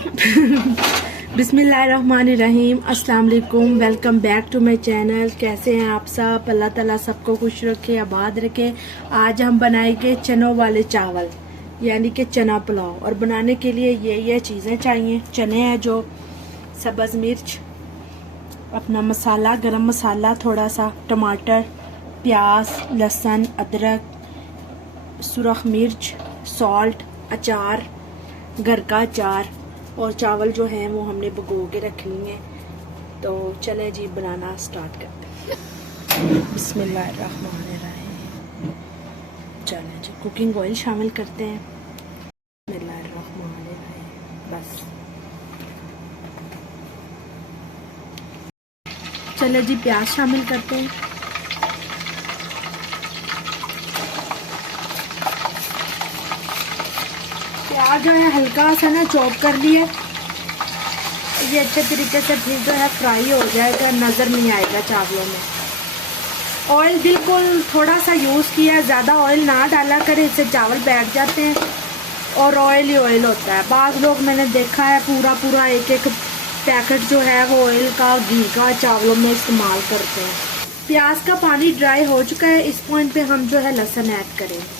बिस्मिल्लाहिर्रहमानिर्रहीम, अस्सलाम वालेकुम। Welcome back to my channel. कैसे हैं आप सब? अल्लाह ताला सबको खुश रखे, आबाद रखे। आज हम बनाएंगे चनों वाले चावल यानी कि चना पुलाव। और बनाने के लिए ये चीज़ें चाहिए। चने हैं, जो सब्ज़ मिर्च, अपना मसाला, गरम मसाला, थोड़ा सा टमाटर, प्याज, लहसुन, अदरक, सुरख मिर्च, सॉल्ट, अचार, घर का अचार, और चावल जो हैं वो हमने भिगो के रख लिए हैं। तो चलें जी, बनाना स्टार्ट करते हैं। बिस्मिल्लाहिर्रहमानिर्रहीम। चलें जी, कुकिंग ऑयल शामिल करते हैं। बिस्मिल्लाहिर्रहमानिर्रहीम। बस चलें जी, प्याज शामिल करते हैं। प्याज जो है हल्का सा ना चॉप कर लिया। ये अच्छे तरीके से फिर जो है फ्राई हो जाएगा, नज़र नहीं आएगा चावलों में। ऑयल बिल्कुल थोड़ा सा यूज़ किया, ज़्यादा ऑयल ना डाला करें, इससे चावल बैठ जाते हैं और ऑयल ही ऑयल होता है। बाज़ लोग मैंने देखा है पूरा एक एक पैकेट जो है वो ऑयल का, घी का चावलों में इस्तेमाल करते हैं। प्याज का पानी ड्राई हो चुका है। इस पॉइंट पे हम जो है लहसुन ऐड करेंगे।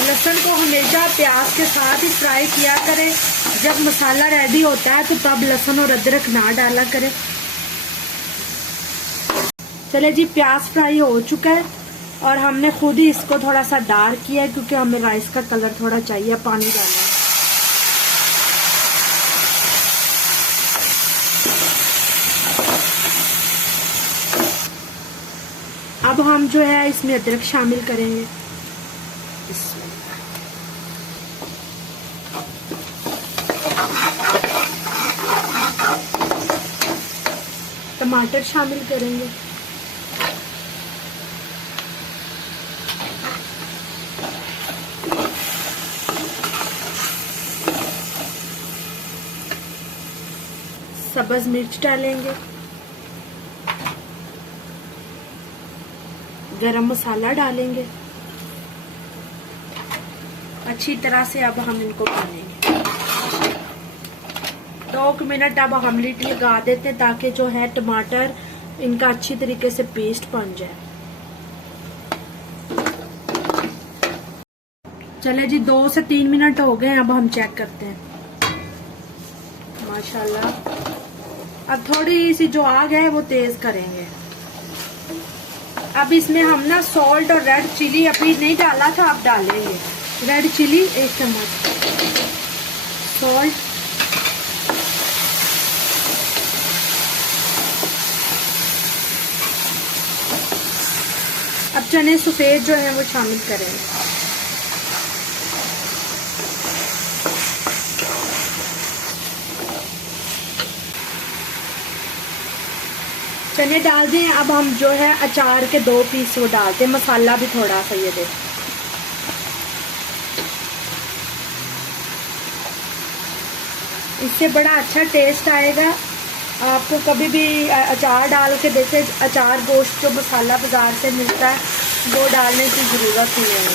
लहसुन को हमेशा प्याज के साथ ही फ्राई किया करें। जब मसाला रेडी होता है तो तब लहसुन और अदरक ना डाला करें। चले जी, प्याज फ्राई हो चुका है और हमने खुद ही इसको थोड़ा सा डार्क किया है क्योंकि हमें राइस का कलर थोड़ा चाहिए। पानी डालना है। अब हम जो है इसमें अदरक शामिल करेंगे। टमाटर शामिल करेंगे। सब्ज़ मिर्च डालेंगे। गरम मसाला डालेंगे। अच्छी तरह से अब हम इनको भूनेंगे। 2 मिनट अब हम लीड लगा देते हैं ताकि जो है टमाटर इनका अच्छी तरीके से पेस्ट बन जाए। चले जी, 2 से 3 मिनट हो गए। अब हम चेक करते हैं। माशाल्लाह, अब थोड़ी सी जो आग है वो तेज करेंगे। अब इसमें हम ना सॉल्ट और रेड चिली अभी नहीं डाला था, अब डालेंगे। रेड चिली 1 चम्मच, सॉल्ट, अब चने सफेद जो है वो शामिल करेंगे। चने डाल दें। अब हम जो है अचार के 2 पीस वो डालते हैं। मसाला भी थोड़ा सा ये दे। इससे बड़ा अच्छा टेस्ट आएगा। आपको कभी भी अचार डाल के देखे, अचार गोश्त जो मसाला बाजार से मिलता है वो डालने की ज़रूरत नहीं है।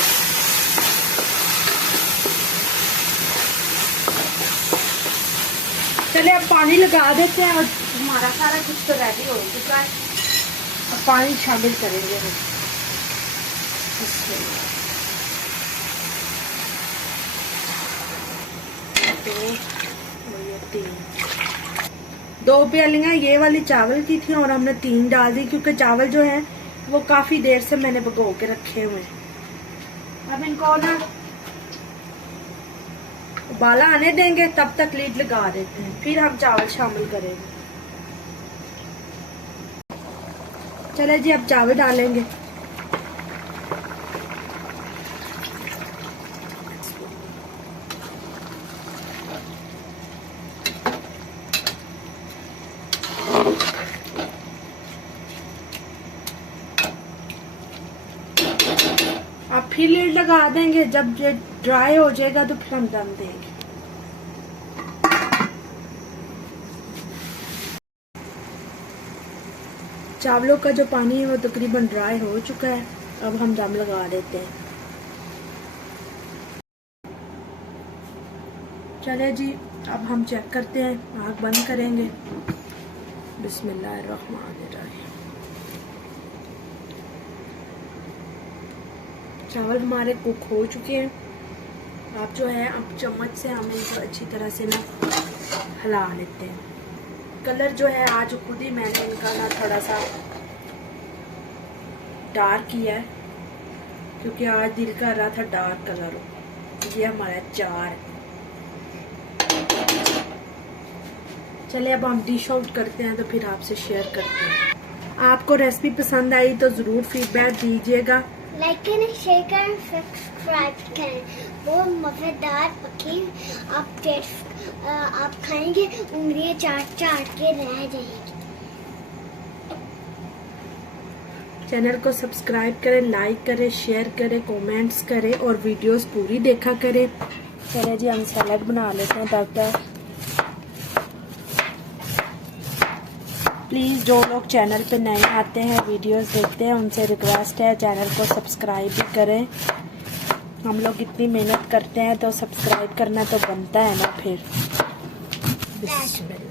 चलिए अब पानी लगा देते हैं और हमारा सारा कुछ तो रेडी हो चुका है। अब पानी शामिल करेंगे हम। दो प्यालियाँ ये वाली चावल की थी और हमने 3 डाल दी क्योंकि चावल जो है वो काफी देर से मैंने भिगो के रखे हुए हैं। अब इनको ना उबाला आने देंगे, तब तक लीड लगा देते हैं, फिर हम चावल शामिल करेंगे। चले जी, अब चावल डालेंगे। अब फिर लीड लगा देंगे। जब ये ड्राई हो जाएगा तो फिर हम दम देंगे। चावलों का जो पानी है वो तकरीबन ड्राई हो चुका है। अब हम दम लगा देते हैं। चले जी, अब हम चेक करते हैं। आग बंद करेंगे। बिस्मिल्लाहिर्रहमानिर्रहीम। चावल हमारे कुक हो चुके हैं। आप जो है अब चम्मच से हम इनको अच्छी तरह से ना हिला लेते हैं। कलर जो है आज खुद ही मैंने इनका ना थोड़ा सा डार्क किया है, क्योंकि आज दिल कर रहा था डार्क कलर हो। ये हमारा अचार। चले अब हम डिश आउट करते हैं, तो फिर आपसे शेयर करते हैं। आपको रेसिपी पसंद आई तो ज़रूर फीडबैक दीजिएगा। लाइक करें, शेयर करें, सब्सक्राइब करें। वो मज़ेदार पकी आप खाएंगे, उंगलियां चाट चाट के रह जाएंगी। चैनल को सब्सक्राइब करें, लाइक करें, शेयर करें, कमेंट्स करें और वीडियोस पूरी देखा करें। चलिए जी, हम सैलड बना लेते हैं तब तक। प्लीज़ जो लोग चैनल पे नए आते हैं, वीडियोस देखते हैं, उनसे रिक्वेस्ट है चैनल को सब्सक्राइब भी करें। हम लोग इतनी मेहनत करते हैं तो सब्सक्राइब करना तो बनता है ना फिर। बिस्मिल्लाह।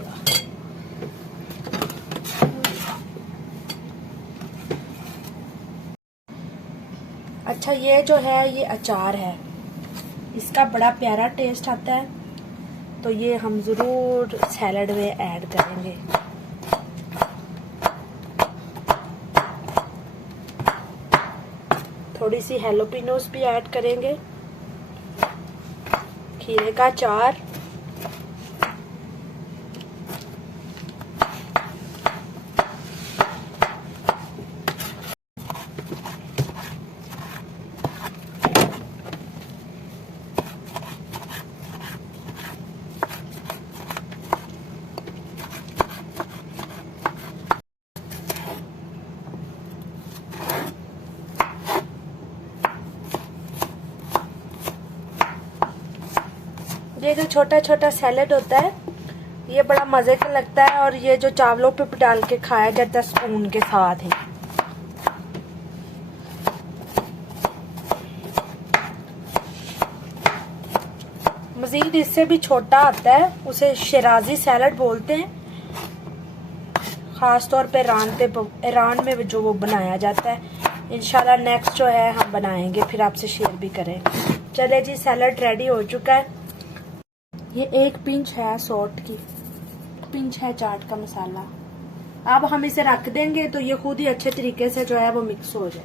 अच्छा, ये जो है ये अचार है, इसका बड़ा प्यारा टेस्ट आता है, तो ये हम ज़रूर सैलड में ऐड करेंगे। थोड़ी सी हैलोपिनोस भी ऐड करेंगे। खीरे का अचार, ये जो छोटा छोटा सैलेड होता है ये बड़ा मज़े का लगता है, और ये जो चावलों पे डाल के खाया जाता है स्पून के साथ ही। मज़ीद इससे भी छोटा आता है, उसे शिराजी सैलड बोलते हैं। ख़ास तौर पे ईरान में जो वो बनाया जाता है। इंशाल्लाह नेक्स्ट जो है हम बनाएंगे, फिर आपसे शेयर भी करेंगे। चले जी, सैलड रेडी हो चुका है। ये एक पिंच है सॉल्ट की, पिंच है चाट का मसाला। अब हम इसे रख देंगे तो ये खुद ही अच्छे तरीके से जो है वो मिक्स हो जाए।